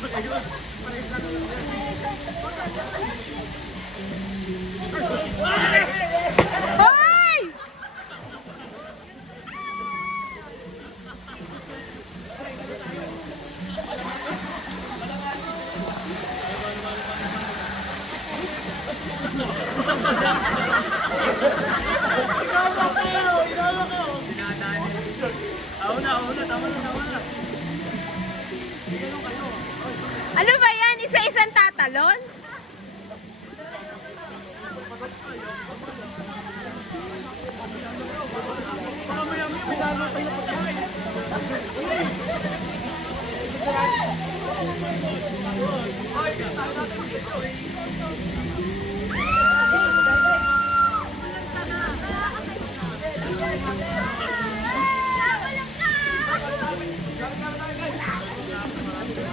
Hoy! Ano ba yan? Isa-isang tatalon?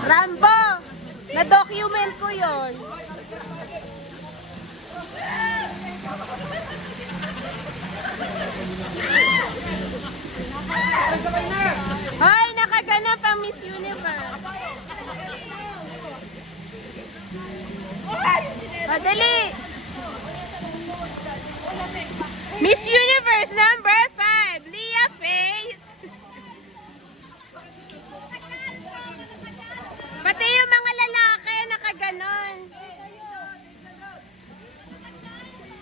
Rambo! Na-document ko yon. Hoy, nakaganap ang Miss Universe. Madali! Miss Universe number 5, Leah Faith. Pati yung mga lalaki nakaganon.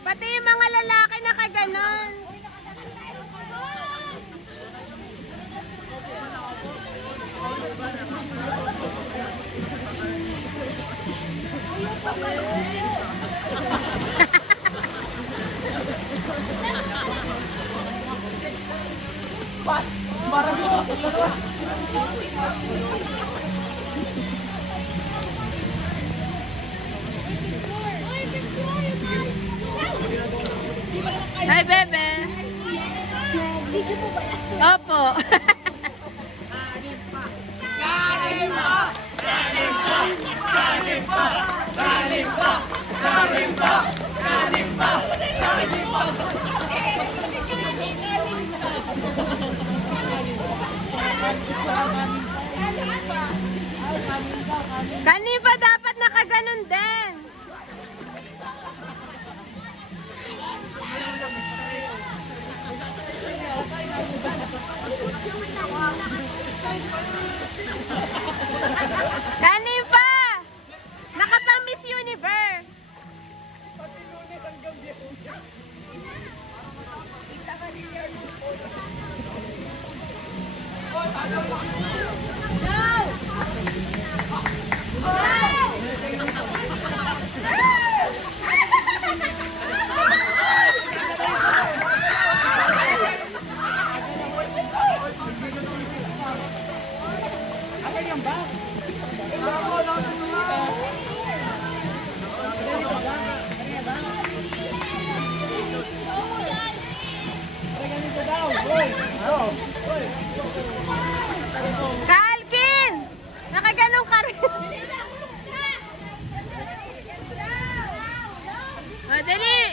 Pati yung mga lalaki nakaganon. Hi, bebe. Video po ba yan? Opo. Kanin pa dapat nakaganon din. Kanin pa! Nakapang Miss Universe.